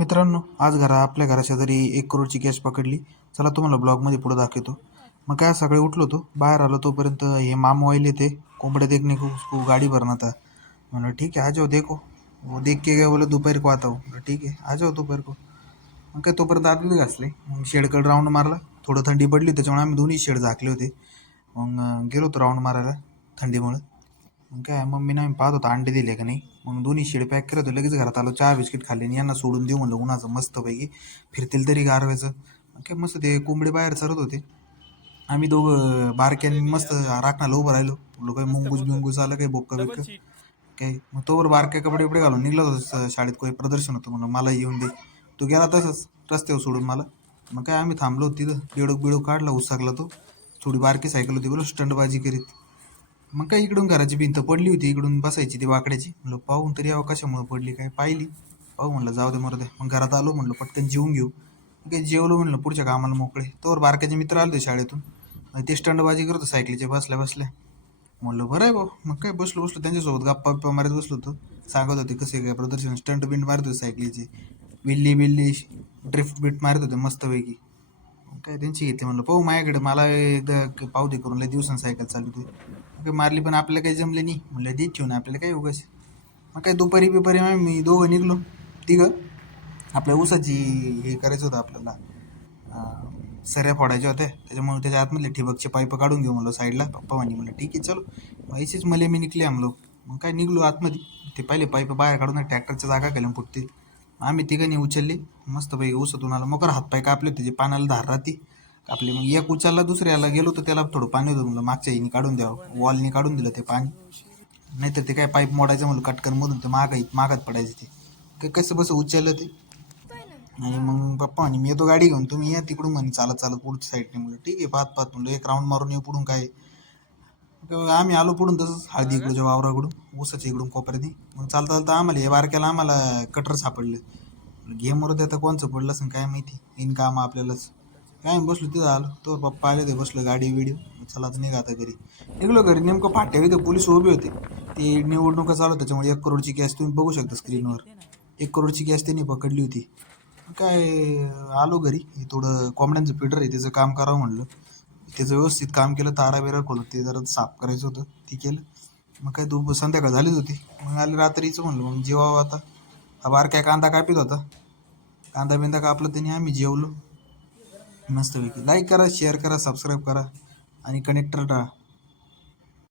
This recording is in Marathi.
मित्रांनो, आज आपल्या घराशेजारी 1 करोडची कॅश पकडली. चला तुम्हाला ब्लॉगमध्ये पुढे दाखवतो. मग काय सकाळी उठलो होतो, बाहेर आलो तोपर्यंत हे मामा वाहिले थे कोंबड़े देखने को उसको गाड़ी भरना था. म्हणलं ठीक है आ जाओ देखो. वो देख के गए बोले दोपहर को आता हूँ. म्हणलं ठीक आहे आ जाओ दोपहर को. मग काय तोपर्यंत आतमध्ये घासले. मग शेडकडे राऊंड मारला. थोडं थंडी पडली त्याच्यामुळे आम्ही दोन्ही शेड झाकले होते. मग गेलो होतो राऊंड मारायला थंडीमुळे. मग काय मम्मीने आम्ही पाहत होतो अंडे दिले का नाही. मग दोन्ही शेड पॅक केलं होतं. लगेच घरात आलो, चहा बिस्किट खाल्ले आणि यांना सोडून देऊ म्हणलं उन्हाचं मस्तपैकी फिरतील तरी गारवायचं. मग काय मस्त ते कोंबडे बाहेर चरत होते. आम्ही दोघं बारक्याने मस्त राखणाला उभं राहिलो. म्हणलो काही मुंगूस बिंगूस आलं काही बोक्का बिक्का काय. मग तोवर बारक्या कपडे बिपडे घालून निघलो होतो शाळेत. काही प्रदर्शन होतं म्हणून मला येऊन दे. तो गेला तसंच रस्त्यावर सोडून मला. मग काय आम्ही थांबलो तिथं. बिडोक बिडोक काढला उसाकला तो. थोडी बारकी सायकल होती बोलो स्टंटबाजी करीत. मग काय इकडून घराची भिंत पडली होती, इकडून बसायची ती वाकड्याची. म्हणलं पाहून तरी यावं कशामुळे पडली काय. पाहिली पाहू म्हणलं जाऊ दे मरू दे. मग घरात आलो म्हणलं पटकन जेवून घेऊ. काही जेवलो म्हणलं पुढच्या कामाला मोकळे. तोवर बारक्याचे मित्र आले होते शाळेतून. ते स्टंटबाजी करतो सायकलीच्या बसल्या बसल्या. म्हणलं बरं आहे भाऊ. मग काय बसलो त्यांच्यासोबत गप्पा गप्पा मारत बसलो होतो. सांगत होते कसे काय प्रदर्शन स्टंट बिंट मारत होते सायकलीचे. बिल्ली बिल्ली ड्रिफ्ट बिट मारत होते मस्तपैकी. काय त्यांची घेते म्हणलं पाहू माझ्याकडे मला एकदा पाहू दे करून लय दिवसांनी सायकल चालवते. काही मारली पण आपल्याला काही जमले नाही. म्हणलं देत ठेवून आपल्याला काही उगाच. मग काय दुपारी बिपारी मी दोघं निघलो तिघं. आपल्या ऊसाची हे करायचं होतं आपल्याला, सऱ्या फोडायच्या होत्या. त्याच्यामुळे त्याच्या आतमधले ठिबकचे पाईप काढून घेऊ म्हणलं साईडला. पप्पा म्हणे म्हणलं ठीक आहे चलो. ऐसेच मले मी निघले आमलो. मग काय निघलो आतमध्ये. ते पहिले पाईप बाहेर काढून ट्रॅक्टरच्या जागा केल्या फुटते. आम्ही तिघांनी उचलली मस्तपैकी ऊसातून आला. मग हातपाय कापले त्याचे पानाला धार राहते कापली. मग एक उचलला दुसऱ्याला गेलो तर त्याला थोडं पाणी होतं म्हणलं मागच्या हिनी काढून द्यावं. वॉलनी काढून दिलं ते पाणी. नाहीतर ते काय पाईप मोडायचं म्हणलं कटकन मधून तर मागात पडायचं ते. काय कसं बसं उचललं ते. आणि मग पप्पा म्हणे मी येतो गाडी घेऊन तुम्ही या तिकडून म्हणे चालत चालत पुढच्या साईडने. म्हणलं ठीक आहे पाहत पाहत म्हणलं एक राऊंड मारून येऊ पुढून काय. आम्ही आलो पुढून तसंच हळदी इकडच्या वावराकडून ऊसाच्या इकडून कोपऱ्यात. मग चालता चालता आम्हाला हे बारक्याला आम्हाला कटर सापडलं. गेम वर आता कोणचं पडलं असं काय माहिती. इन काम आपल्यालाच काय बसलो तिथं आलो. तो पप्पा आले ते बसलो गाडी व्हिडिओ. चला आता निघा आता घरी. निघलो घरी नेमकं फाट्यावर इथं पोलीस उभे होते. ते निवडणुका चालू त्याच्यामुळे 1 करोडची कॅश तुम्ही बघू शकता स्क्रीनवर. 1 करोडची कॅश त्यांनी पकडली होती. काय आलो घरी. थोडं कोंबड्यांचं फिडर आहे त्याचं काम करावं म्हणलं. त्याचं व्यवस्थित काम केलं. तारा बिरा खोलून ते जरा साफ करायचं होतं ते केलं. मग काय संध्याकाळ झालीच होती. मग आले रात्रीचं म्हणलं मग जेवावं आता. हा बारक्या कांदा कापित होता. कांदा बिंदा कापला त्याने आम्ही जेवलो मस्तपैकी. लाईक करा शेअर करा सबस्क्राईब करा आणि कनेक्टर राहा.